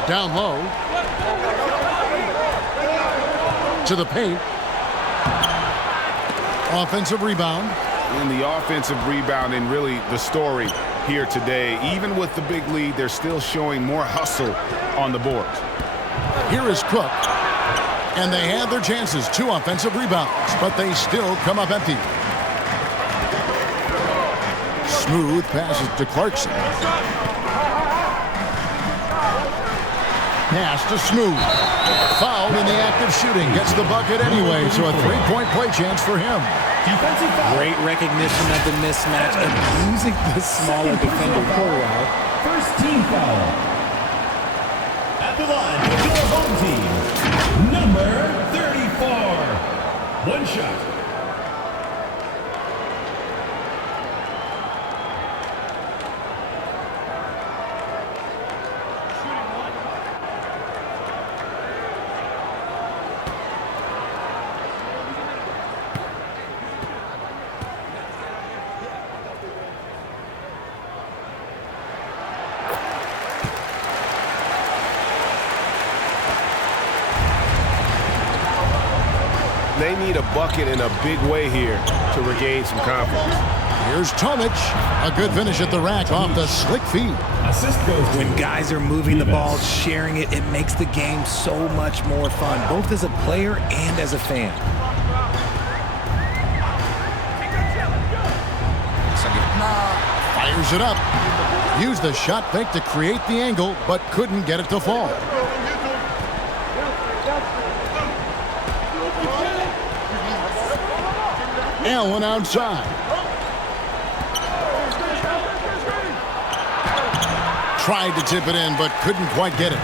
Down low. To the paint. Offensive rebound. And the offensive rebound and really the story here today. Even with the big lead, they're still showing more hustle on the board. Here is Cook. And they had their chances. 2 offensive rebounds, but they still come up empty. Smooth passes to Clarkson. Pass to Smooth. Fouled in the act of shooting. Gets the bucket anyway, so a 3-point play chance for him. Great recognition of the mismatch and using the smaller defender quarter out. First team foul. At the line for your home team, number 34. One shot. They need a bucket in a big way here to regain some confidence. Here's Tomic. A good finish at the rack off the slick feed. Assist goes to When guys are moving the ball, sharing it, it makes the game so much more fun, both as a player and as a fan. Fires it up. Used the shot fake to create the angle, but couldn't get it to fall. Allen outside. Tried to tip it in, but couldn't quite get it.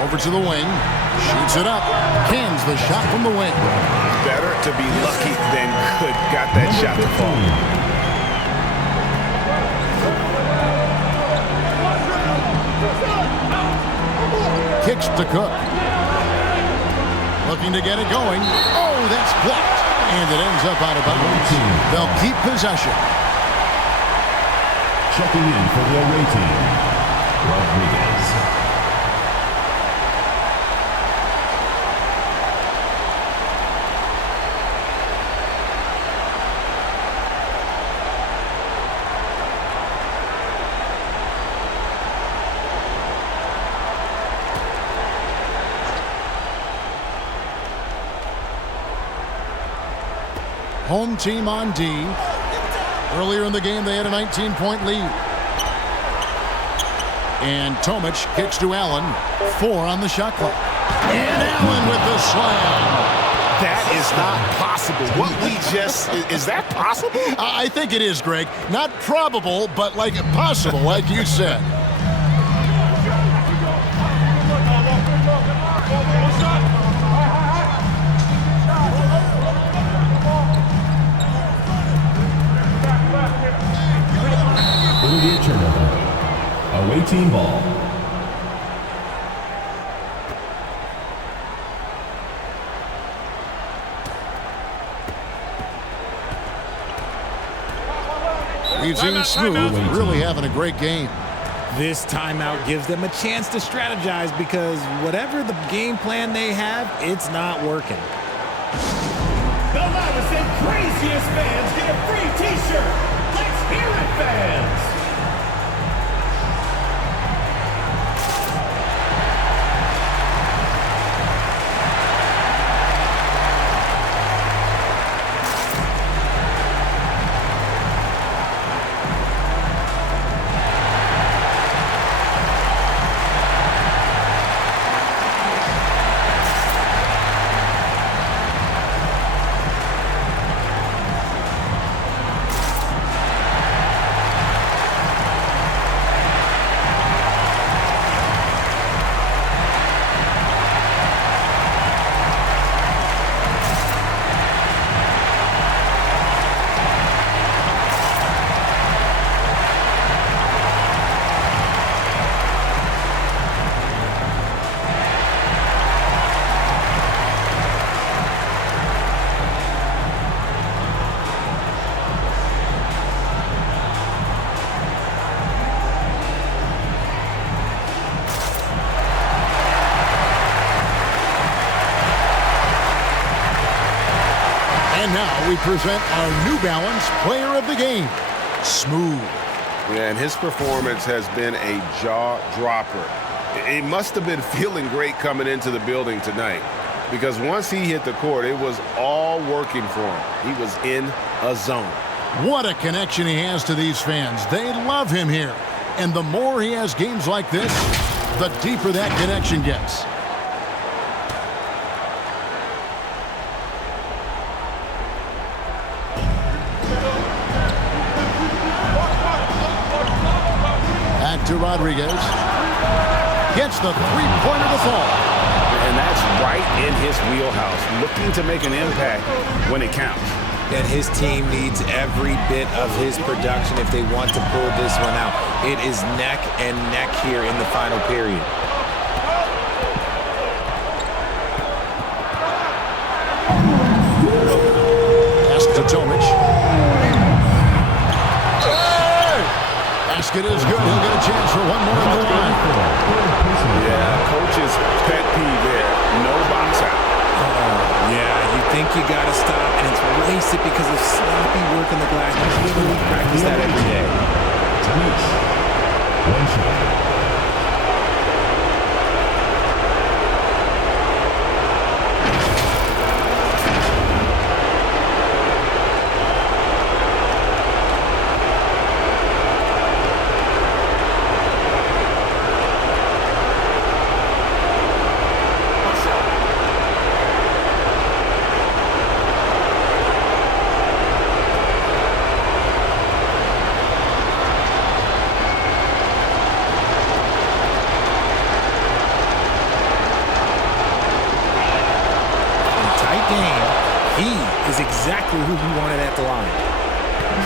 Over to the wing. Shoots it up. Cans the shot from the wing. Better to be lucky than good. Got that shot to fall. Kicks to Cook. Looking to get it going. Oh, that's blocked. And it ends up out of bounds. They'll keep possession. checking in for the away team, Rodriguez. Home team on D. Earlier in the game, they had a 19-point lead. And Tomic kicks to Allen. 4 on the shot clock. And Allen with the slam. That is not possible. What we just, is that possible? I think it is, Greg. Not probable, but like possible, like you said. Will be a turnover. Away team ball. We've seen Smooth really having a great game. This timeout gives them a chance to strategize because whatever the game plan they have, it's not working. The loudest and craziest fans get a free t-shirt. Let's hear it, fans. And now we present our New Balance Player of the Game, Smooth. Yeah, and his performance has been a jaw-dropper. It must have been feeling great coming into the building tonight because once he hit the court, it was all working for him. He was in a zone. What a connection he has to these fans. They love him here. And the more he has games like this, the deeper that connection gets. Back to Rodriguez. Gets the three-pointer to fall. And that's right in his wheelhouse, looking to make an impact when it counts. And his team needs every bit of his production if they want to pull this one out. It is neck and neck here in the final period. Pass to Tomic. basket is good. He'll get a chance for one more at the line. Yeah, coach's pet peeve there. No box out. Yeah, you think you got to stop, and it's wasted because of sloppy work on the glass. You literally practice that every day. One shot. Exactly who he wanted at the line.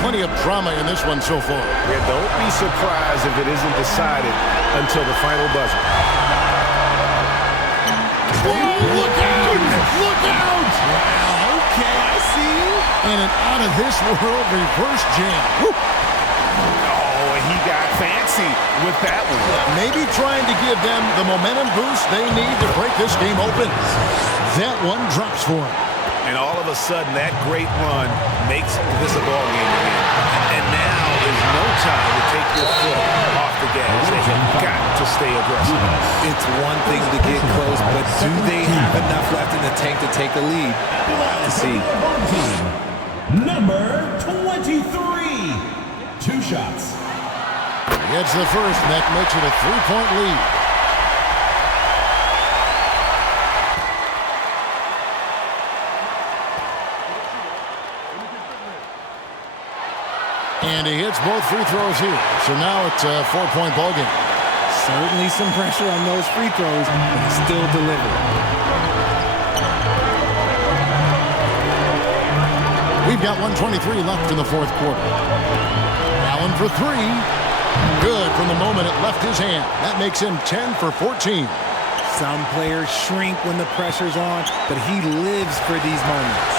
Plenty of drama in this one so far. Yeah, don't be surprised if it isn't decided until the final buzzer. Whoa, look out! Look out! Wow, okay, I see you. And an out-of-this-world reverse jam. Woo. Oh, he got fancy with that one. Maybe trying to give them the momentum boost they need to break this game open. That one drops for him. And all of a sudden, that great run makes this a ball game again. And now is no time to take your foot off the gas. They have got to stay aggressive. It's one thing to get close, but do they have enough left in the tank to take a lead? Let's see. Number 23. 2 shots. Gets the first, and that makes it a 3-point lead. And he hits both free throws here. So now it's a 4-point ball game. Certainly some pressure on those free throws, but he still delivered. We've got 1:23 left in the fourth quarter. Allen for 3. Good from the moment it left his hand. That makes him 10 for 14. Some players shrink when the pressure's on, but he lives for these moments.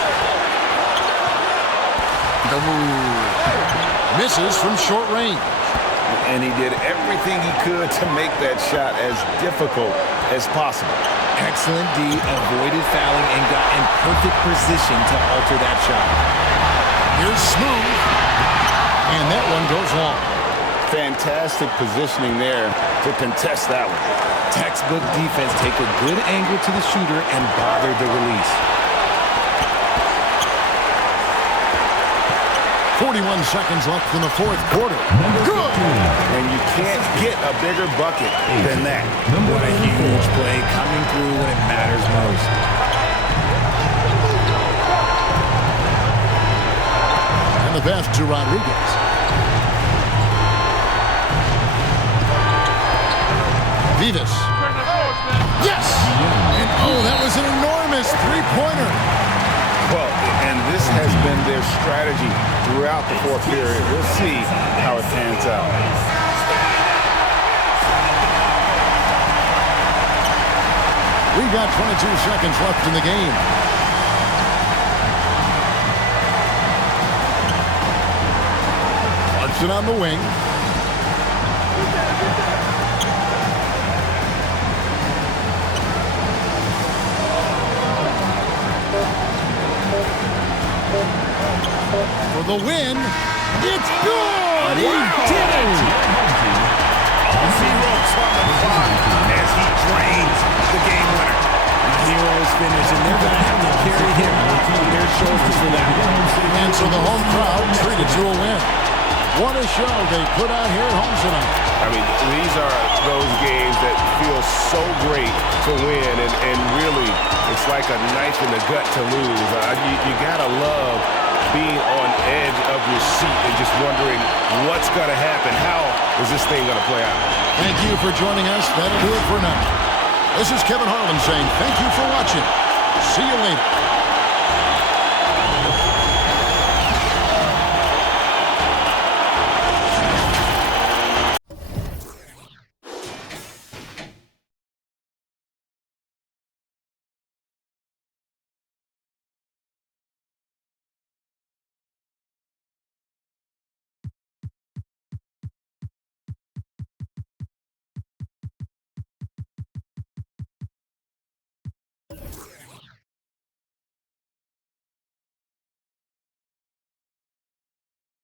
Misses from short range. And he did everything he could to make that shot as difficult as possible. Excellent D, avoided fouling, and got in perfect position to alter that shot. Here's Smooth. And that one goes long. Fantastic positioning there to contest that one. Textbook defense, take a good angle to the shooter and bother the release. 41 seconds left in the fourth quarter. Good! And you can't get a bigger bucket than that. What a huge play coming through when it matters most. And the pass to Rodriguez. Vivas. Yes! And oh, that was an enormous three-pointer. Well, and this has been their strategy throughout the fourth period. We'll see how it pans out. We've got 22 seconds left in the game. Clarkson on the wing. For the win, it's good! He did it! All zeros on the clock as he drains the game winner. Heroes finish, and they're going to have to carry him on their shoulders for that. And so the home crowd treated to a win. What a show they put out here at home tonight. I mean, these are those games that feel so great to win, and really, it's like a knife in the gut to lose. You gotta love being on edge of your seat and just wondering what's going to happen. How is this thing going to play out? Thank you for joining us. That'll do it for now. This is Kevin Harlan saying thank you for watching. See you later.